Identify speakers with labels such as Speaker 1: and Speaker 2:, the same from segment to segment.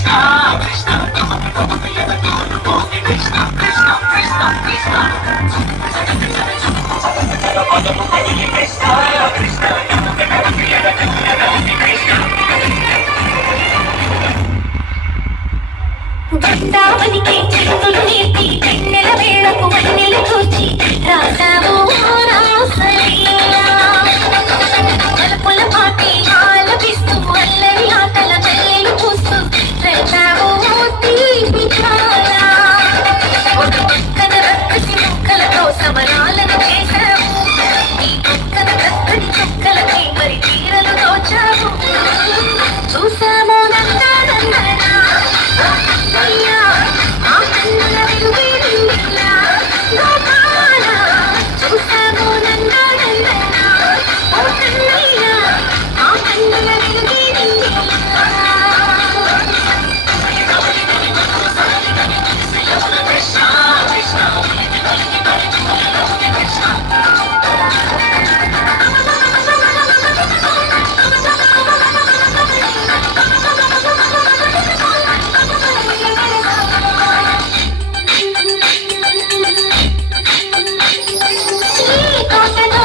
Speaker 1: Stop! Stop!
Speaker 2: 두 사람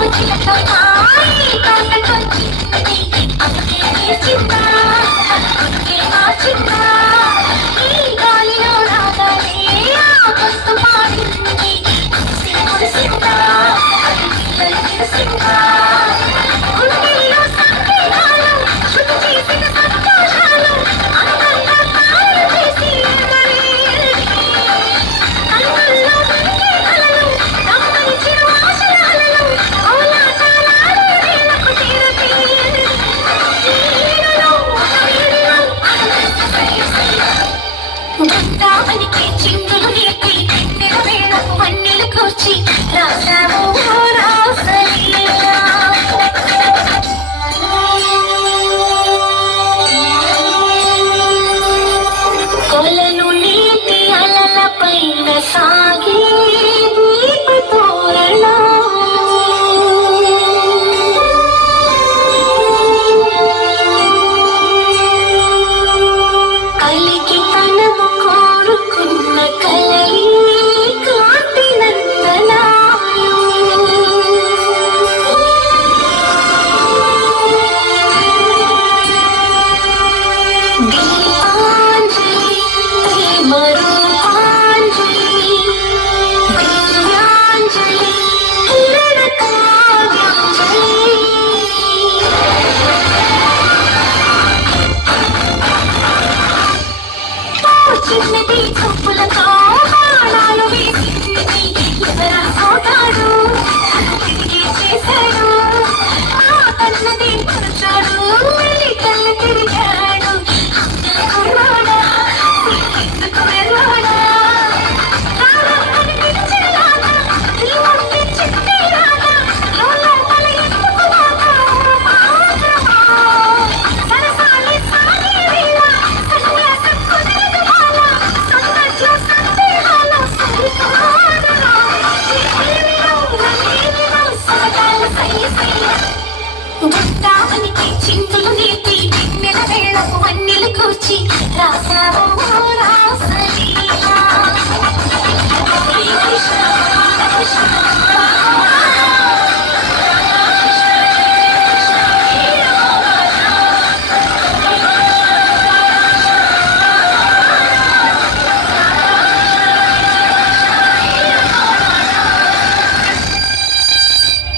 Speaker 2: I'm రామనికి చిందులు నీటి కన్నెల కొలను నీటి సాగే kuş